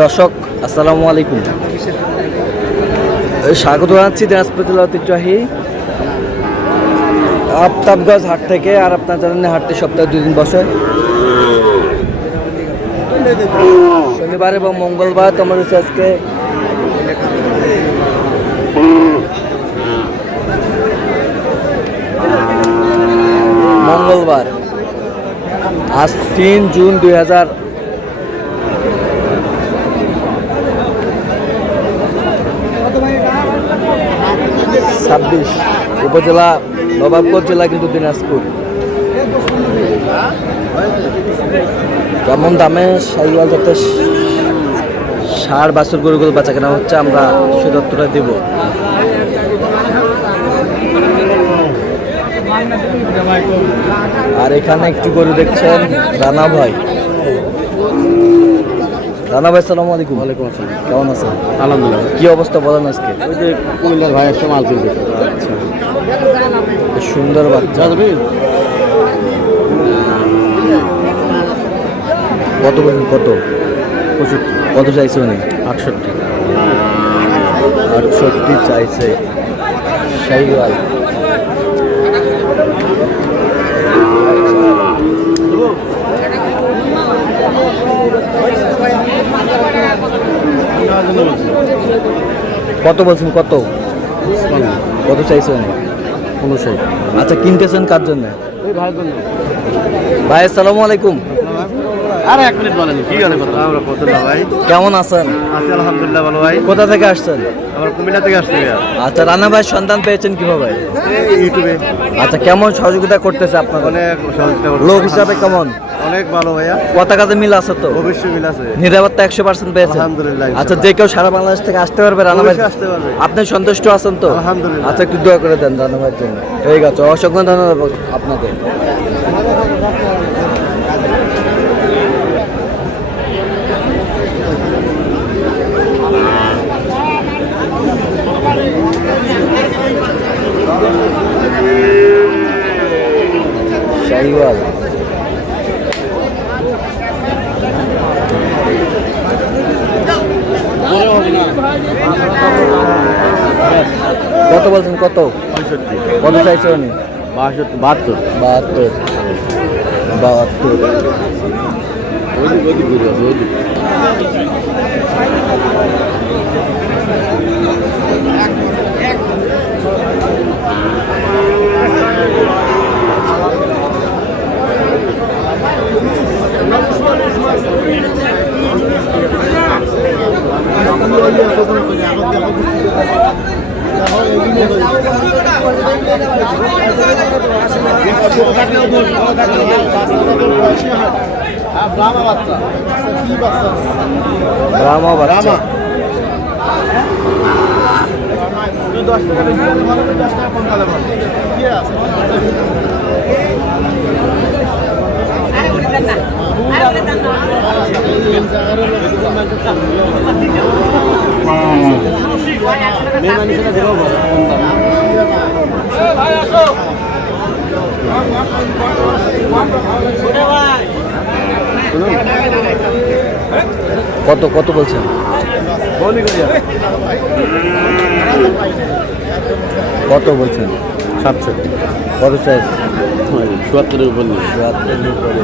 দর্শক আসসালামু আলাইকুম, স্বাগত জানাচ্ছি দিনাজপুর জেলা ঐতিহ্যবাহী আফতাবগঞ্জ হাট থেকে। আর আপনার জানেন হাটটি সপ্তাহে 2 দিন বসে, শনিবার এবং মঙ্গলবার। তোমার হচ্ছে আজকে মঙ্গলবার, আজ 3 জুন 2026, উপজেলা নবাবগঞ্জ জেলা কিন্তু দিনাজপুর। কেমন দামে সাইওয়াল যাতে ষাঁড় বাছুর গরুগুলো বাচ্চা কেনা হচ্ছে, আমরা সে তথ্যটা দেব। আর এখানে একটু গরু দেখছেন রানা ভাই। রানা ভাই সালাম আলাইকুম। ওয়ালাইকুম আসসালাম। কেমন আছেন? আলহামদুলিল্লাহ। কি অবস্থা বলেন আজকে? ওই যে কুমিল্লার ভাই একটা মাল কিনছে। আচ্ছা, সুন্দর বাচ্চা। যাবি? কত বলছেন? কত 65, কত চাইছে উনি? 68। 68 চাইছে। সাইওয়াল কত বলছেন? কত কত চাইছেন? 59। আচ্ছা, কিনতেছেন কার জন্য? ওই ভাইয়ের জন্য। ভাই আসসালামু আলাইকুম। আরে 1 মিনিট বলেন, কি গেলে কথা? আমরা কত না ভাই? কেমন আছেন? আছি আলহামদুলিল্লাহ, ভালো ভাই। কোথা থেকে আসছেন? আমরা কুমিল্লা থেকে আসছি ভাইয়া। আচ্ছা, রানা ভাই সন্ধান পেয়েছেন কিভাবে? এই ইউটিউবে আচ্ছা, কেমন সহযোগিতা করতেছে আপনার? অনেক সহযোগিতা করছে। লোক হিসাবে কেমন? অনেক ভালো ভাইয়া, কথা কাজে মিল আছে তো? অবশ্যই মিল আছে। নিরাপত্তা 100% পেয়েছেন? আলহামদুলিল্লাহ। আচ্ছা, যে কেউ সারা বাংলাদেশ থেকে আসতে পারবে রানা ভাই? অবশ্যই আসতে পারবে। আপনি সন্তুষ্ট আছেন তো? আলহামদুলিল্লাহ। আচ্ছা, একটু দোয়া করে দেন রানা ভাইয়ের জন্য। ঠিক আছে, অসংখ্য ধন্যবাদ আপনাকে। সাইওয়াল কত বলছেন? কত 65, কত চাইছে উনি? 72। 72। ওই দিক ঘুরে আসবে, ওই দিক। রামা বাচ্চা। কত কত বলছেন? কত বলছেন? 67। কত চাই? 74-এর উপর নেই। 72 উপরে।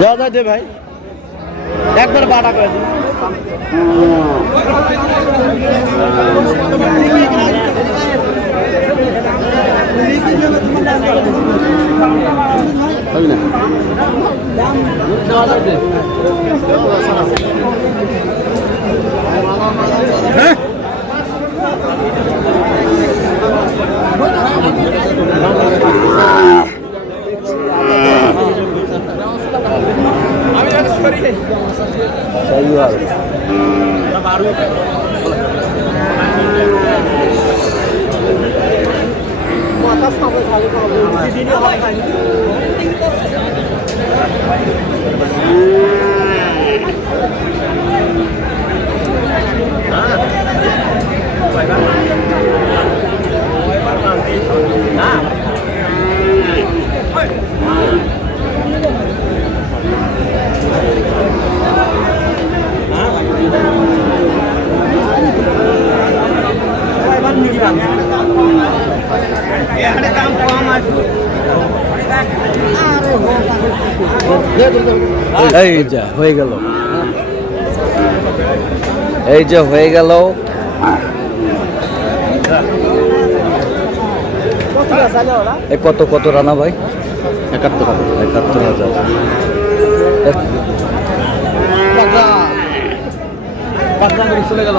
দেওয়া যায় দে ভাই, একবার বাটা করে দিন। হবে না? দেওয়া যায় দে। হ্যাঁ, সাইওয়াল এই যা হয়ে গেল, এই যে হয়ে গেল। কত কত রানা ভাই? 71,000। চলে গেল।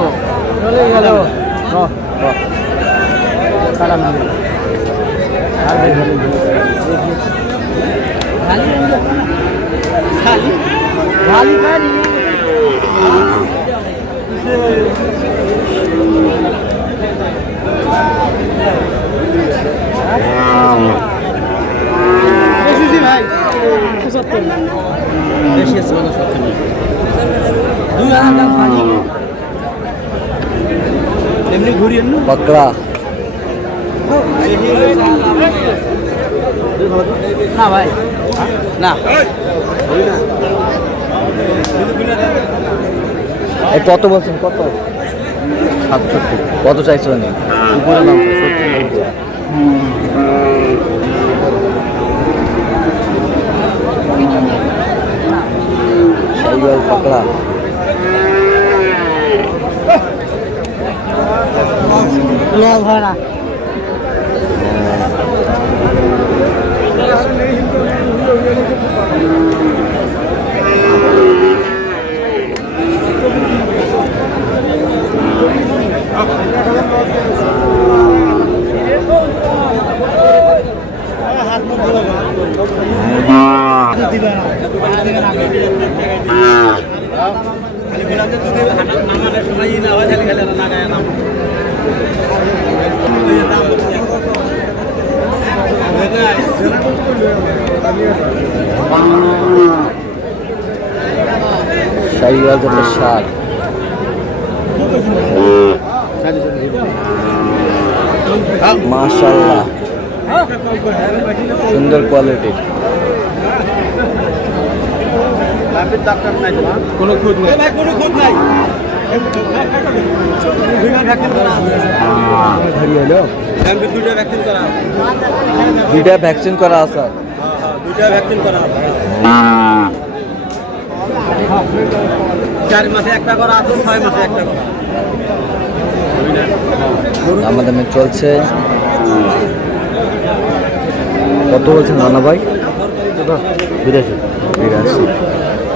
পকড়া না ভাই না, কত বলছেন? কত? 67। কত চাইছো? উপরে নাম 70। শাইওয়াল পকড়া ভরা শাইওয়াল যেটা শাক, মাশাআল্লাহ সুন্দর কোয়ালিটি। কোনো খুঁজ নেই। দুইটা ভ্যাকসিন করা আছে। 4 মাসে একটা করা আছে, 6 মাসে একটা করা। আমাদের চলছে। কত বলছেন রানা ভাই? 82।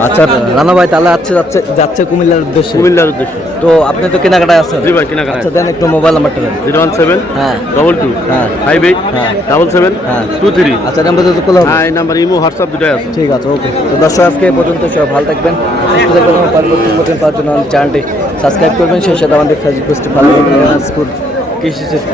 আচ্ছা রানা ভাই, তাহলে যাচ্ছে যাচ্ছে কুমিল্লার উদ্দেশ্যে। তো আপনি তো কেনাকাটায় আছেন? জি ভাই, কেনাকাটা। আচ্ছা দেন একটু মোবাইল নাম্বারটা দেন। 017 হ্যাঁ 22 হ্যাঁ 58 হ্যাঁ 77 হ্যাঁ 23। আচ্ছা নাম্বার তো খোলা হবে? হ্যাঁ, এই নাম্বার ইমো হোয়াটসঅ্যাপ দুটাই আছে। ঠিক আছে, ওকে। তো দর্শক আজকে এই পর্যন্ত, সব ভালো থাকবেন, সুস্থ থাকবেন এবং পরবর্তী পর্যন্ত পাওয়ার জন্য আমাদের চ্যানেলটি সাবস্ক্রাইব করবেন। সেই সাথে আমাদের ফেসবুক পেজটি ফলো করবেন, দিনাজপুর কৃষি চিত্র।